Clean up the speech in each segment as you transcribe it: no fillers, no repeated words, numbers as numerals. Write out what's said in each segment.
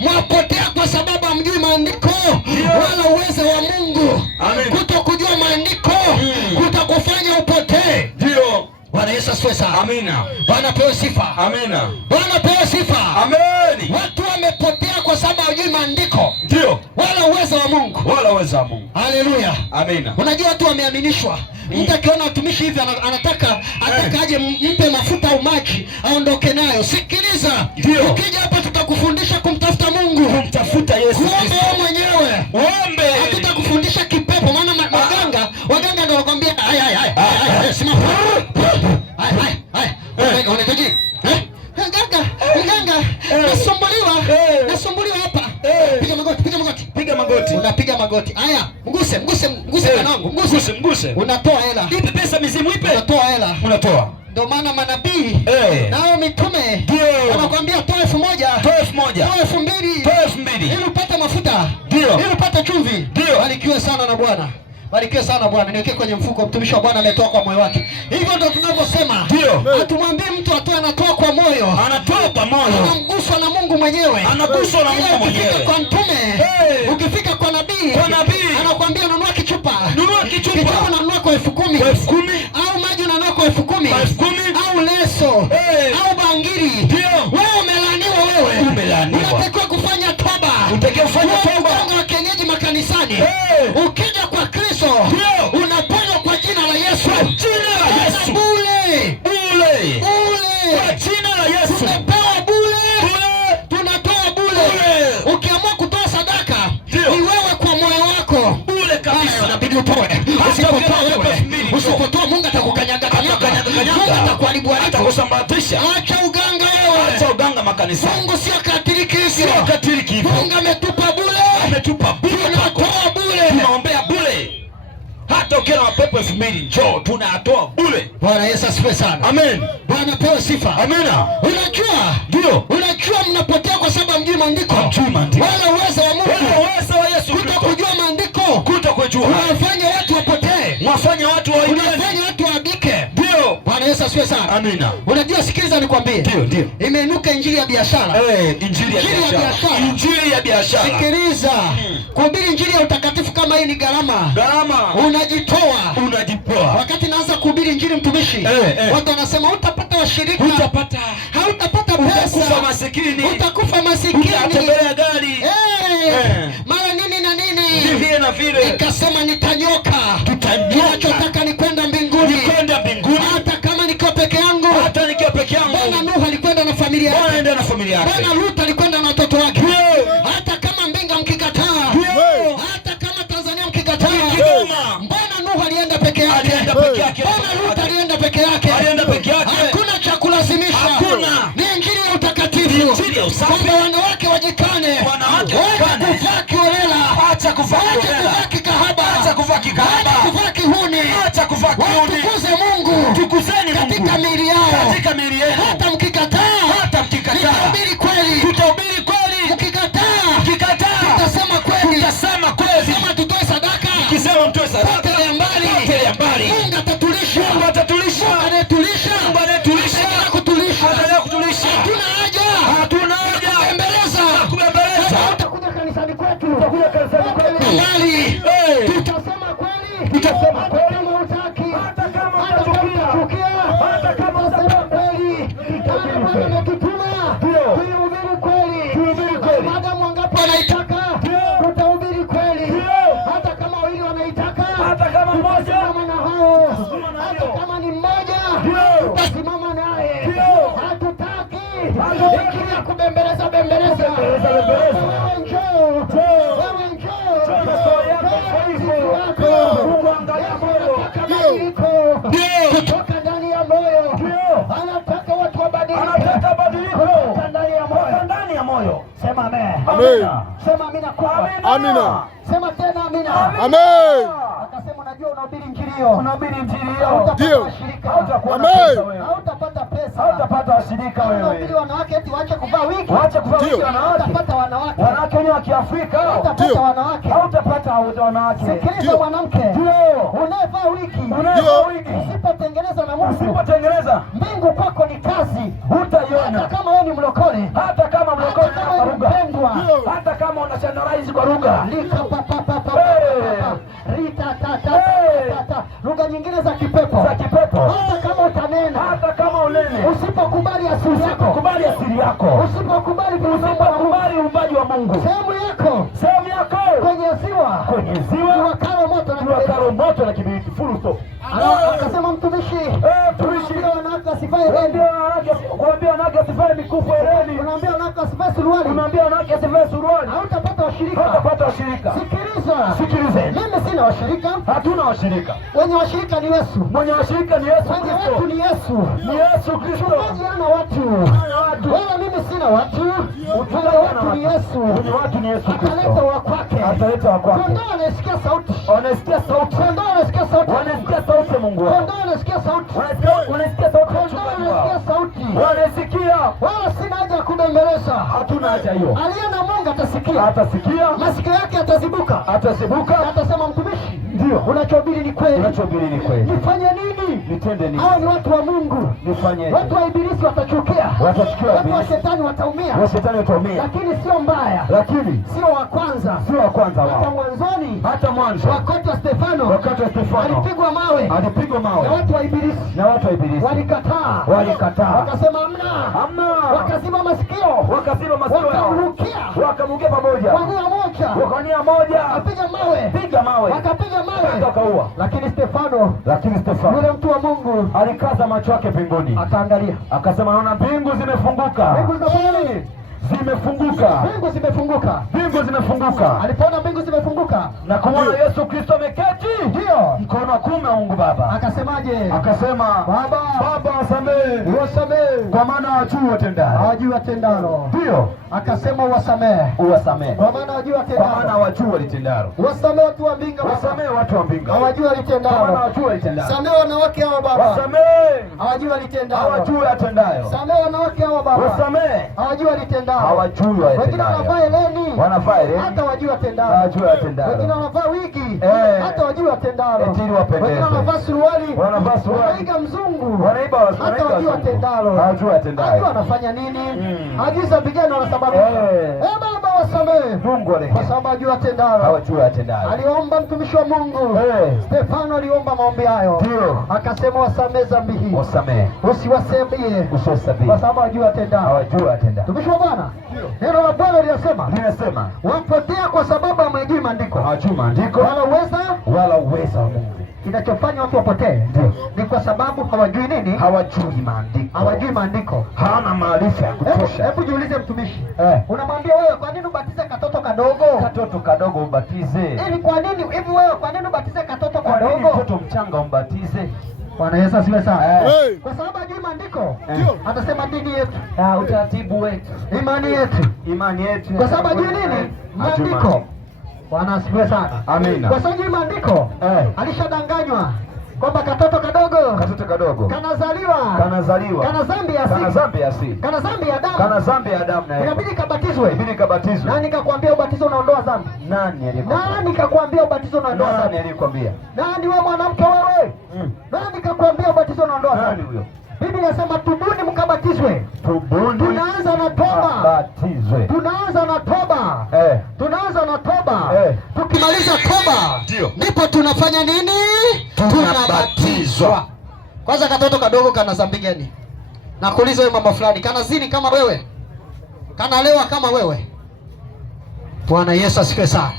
Mwapotea kwa sababu hamjui maandiko wala uwezo wa Mungu. Kutokujua maandiko kutakufanya upotee. Ndio. Bwana Yesu asifiwe sana. Amina. Bwana pewe sifa. Amina. Bwana pewe sifa. Amen. Watu wamepotea kwa sababu hawajui maandiko. Ndio. Wala uwezo wa Mungu. Wala uwezo wa Mungu. Haleluya. Amina. Unajua watu wameaminishwa. Mtu akiona watumishi hivi anataka aje mpe mafuta au maji aondoke nayo. Sikiliza. Ukija hapa tutakufundisha kumtafuta Mungu. Kumtafuta Yesu Kristo. Uombe wewe mwenyewe. Uombe. Hatutakufundisha kipepo maana waganga ndio wanakuambia haya simama. Haya. Unahitaji? Mganga, nasumbuliwa hapa. Piga magoti. Unapiga magoti. Haya, mguse kanangu, mguse. Unatoa hela. Ipe pesa mizimu ipe. Unatoa hela. Unatoa. Ndio maana manabii nao mitume wanakuambia toa 1000, toa 1000, toa 2000, toa 2000 ili upate mafuta, ili upate chumvi. Barikiwe sana na Bwana. Barikiwe sana Bwana. Niweke kwenye mfuko, mtumishi wa Bwana ametoa kwa moyo wake. Hivyo ndio tunavyosema. Hatumwambii mtu atoe, anatoa kwa moyo. Anatoa kwa moyo. Anaguswa na Mungu mwenyewe. Anaguswa na Mungu mwenyewe. Ukifika kwa mtume, ukifika kwa nabii, anakuambia nunua kichupa. Nunua kichupa. Kichupa unanunua kwa 10,000. Kwa 10,000 au maji unanunua kwa 10,000. Kwa 10,000 au leso, au bangili. Wewe umelaaniwa wewe. Umelaaniwa. Unatakiwa kufanya toba. Unatakiwa kufanya toba. Mganga wa kienyeji makanisani. Ukija kwa Kristo, unaponywa kwa jina la Yesu. Jina la Yesu. Bure. Kwa jina la Yesu. Tunapewa bure. Tunatoa bure. Ukiamua kutoa sadaka, ni wewe kwa moyo wako. Bure kabisa. Unabidi utoe. Usipotoa Mungu atakukanyaga. Mungu atakuharibu. Atakusambaratisha. Acha uganga wewe. Acha uganga makanisani. Mungu sio katiriki hivyo. Sio katiriki hivyo. Mungu ametupa bure. Ametupa bure. Tunatoa bure. Tunaombea bure. Hata ukiwa na mapepo 2000 njoo tunatoa bure. Bwana Yesu asifiwe sana. Amen. Bwana pewe sifa. Amina. Unajua mnapotea kwa sababu hamjui maandiko. Wala uwezo wa Mungu. Wala uwezo wa Yesu. Kutokujua maandiko. Kutokujua. Unafanya watu wapotee. Unafanya watu waibike. Unafanya watu waabike. Ndio. Bwana Yesu asifiwe sana. Amina. Unajua, sikiliza nikwambie. Ndio. Imeinuka injili ya biashara. Injili ya biashara. Sikiliza. Kuhubiri injili ya utakatifu kama hii ni gharama. Unajitoa. Wakati naanza kuhubiri injili mtumishi, watu wanasema utapata washirika. Hautapata pesa. Utakufa masikini. Utatembea gari. Mara nini na nini. Vile na vile. Nikasema nitanyoka. Ninachotaka ni kwenda mbinguni. Hata kama nikiwa peke yangu. Bwana Nuhu alikwenda na familia yake. Bwana Lut alikwenda na watoto wake. Hata kama Mbinga mkikataa. Hata kama Tanzania mkikataa. Mbona Nuhu alienda peke yake? Mbona Lut alienda peke yake? Hakuna cha kulazimisha. Ni injili ya utakatifu. Kwamba wanawake wajikane. Kuvaa kiolela. Acha kuvaa kikahaba. Acha kuvaa kihuni. Watukuze Mungu. Tukuzeni Mungu katika miili yao. Hata mkikataa. Tutahubiri kweli. Mkikataa. Tutasema kweli. Sema tutoe sadaka. Potelea mbali. Mungu atatulisha. Mungu anayetulisha. Kutulisha. Hatuna haja. Kubembeleza. Utakuja kanisani kwetu. Tutasema kweli. Kama hutaki. Hata kama utachukia. Hata kama unasema kweli. Bwana ametutuma. Tuhubiri kweli. Maadamu wangapi wanaitaka. Tutahubiri kweli. Hata kama wawili wanaitaka. Hata kama mmoja. Na hao. Hata kama ni mmoja. Tutasimama naye. Hatutaki. Ikiwa kubembeleza. Wewe njoo. Kutoka ndani ya moyo. Anataka watu wabadilike. Kutoka ndani ya moyo. Sema amen. Sema amina kwa. Amina. Sema tena amina. Amen. Akasema unajua unahubiri injili hiyo. Ndio. Amen. Hautapata pesa. Hautapata washirika wewe. Unahubiri wanawake eti waache kuvaa wigi. Hautapata wanawake. Wanawake ni wa Kiafrika. Hautapata wanawake. Hautapata wanawake. Sikiliza mwanamke. Unayevaa wigi. Usipotengeneza na Mungu. Mbingu kwako ni kazi. Hutaiona. Hata kama wewe ni mlokole. Hata kama mlokole. hizi kwa lugha. Lugha nyingine za kipepo. Hata kama utanena, hata kama unene, usipokubali asili yako, usipokubali asili yako, usipokubali uumbaji wa Mungu, sehemu yako kwenye ziwa liwakalo moto na kiberiti. Full stop. Akasema mtumishi, mtumishi wanawake asivae hereni, kuambia wanawake asivae mikufu hereni, unaambia wanawake asivae suruali, unaambia wanawake asivae suruali, hautapata washirika, hautapata washirika. Sikilizeni, mimi sina washirika, hatuna washirika. Wenye washirika ni Yesu, mwenye washirika ni Yesu Kristo, wetu ni Yesu, ni Yesu Kristo. Mchungaji ana watu, wala mimi sina watu. Watu ni Yesu, mwenye watu ni Yesu Kristo. Ataleta wa kwake, Kondoo anasikia sauti, wanasikia sauti, kondoo anasikia sauti, wanasikia sauti ya Mungu wao, kondoo anasikia sauti, wanasikia sauti, kondoo anasikia sauti, wanasikia. Wala sina haja ya kubembeleza, hatuna haja hiyo. aliye na Mungu atasikia, masikio yake yatazibuka, atasema mtumishi, ndio unachohubiri ni kweli, nifanye nini? Nitende nini? Hao ni watu wa Mungu, nifanye. Watu wa ibilisi watachukia, watu wa shetani wataumia, lakini sio mbaya, sio wa kwanza, hata mwanzo wakati wa Stefano alipigwa mawe, na watu wa ibilisi walikataa, wakasema hamna, wakazima masikio, wakamrukia pamoja, kwa nia moja, piga mawe, wakapiga mawe, wakaua. Lakini Stefano yule mtu wa Mungu alikaza macho yake mbinguni, akaangalia, akasema naona mbingu zimefunguka. Mbingu zimefunguka. Alipoona mbingu zimefunguka na kumwona Yesu Kristo ameketi, ndio mkono wa kuume wa Mungu Baba, akasemaje? Akasema, Baba wasamehe, kwa maana hawajui watendalo. Ndio akasema uwasamehe, kwa maana hawajui watendalo. Wasamehe watu wa mbinga, hawajui watendalo. Samehe wanawake hawa Baba, hawajui watendalo. Samehe wanawake hawa Baba, hawajui watendalo. Wengine wanavaa hereni, hata wajui watendalo. Wengine wanavaa wigi, hata wajui watendalo. Wengine wanavaa suruali, wanaiga mzungu, hata wajui watendalo. Hajui wanafanya nini, hajui sabigani wanasababisha. Baba wasamehe, kwa sababu hajui watendalo. Aliomba mtumishi wa Mungu Stefano, aliomba maombi hayo, akasema wasamehe dhambi hii, usiwasamehe kwa sababu hajui watendalo. Mtumishi wa Bwana, neno la Bwana linasema wapotea kwa sababu hawajui maandiko, wala uweza wa Mungu. Kinachofanya watu wapotee ni kwa sababu hawajui nini? Hawajui maandiko, hawana maarifa ya kutosha. Hebu jiulize mtumishi, unamwambia wewe kwa nini ubatize katoto kadogo? Ubatize hivi kwa nini? Hivi wewe kwa nini ubatize katoto kadogo? Mtoto mchanga umbatize. Bwana Yesu asifiwe sana. Kwa sababu hajui maandiko. Atasema dini yetu, utaratibu wetu, imani yetu. Kwa sababu hajui nini? Maandiko. Bwana asifiwe sana. Amina. Kwa sababu hajui maandiko, alishadanganywa kwamba katoto kadogo kanazaliwa, kana dhambi ya asili, kana dhambi ya damu, inabidi kabatizwe. Nani kakwambia ubatizo unaondoa dhambi? Nani kakwambia ubatizo unaondoa dhambi? Nani wewe mwanamke wewe? Nani kakwambia ubatizo unaondoa dhambi? Huyo Biblia inasema tubuni mkabatizwe. Tunaanza na toba. Tukimaliza toba ndipo tunafanya nini? Tunabatizwa. Kwanza katoto kadogo kana dhambi gani? Nakuuliza wewe mama fulani, kana zini kama wewe? Kana lewa kama wewe? Bwana Yesu asifiwe sana.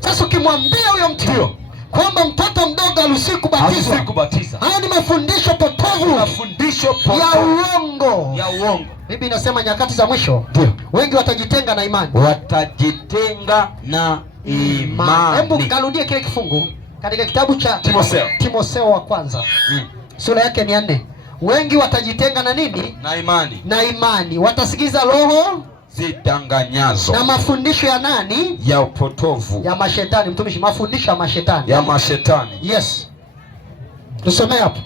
Sasa ukimwambia huyo mtu kwamba mtoto mdogo haruhusiwi kubatizwa, haya ni mafundisho potovu, ya uongo. Biblia inasema nyakati za mwisho wengi watajitenga na imani. Hebu karudie kile kifungu katika kitabu cha Timotheo wa kwanza, sura yake ni 4. Wengi watajitenga na nini? Na imani. Watasikiza roho zidanganyazo na mafundisho ya nani? Ya upotovu, ya mashetani. Mtumishi, mafundisho ya mashetani, ya mashetani. Yes, tusomee hapo.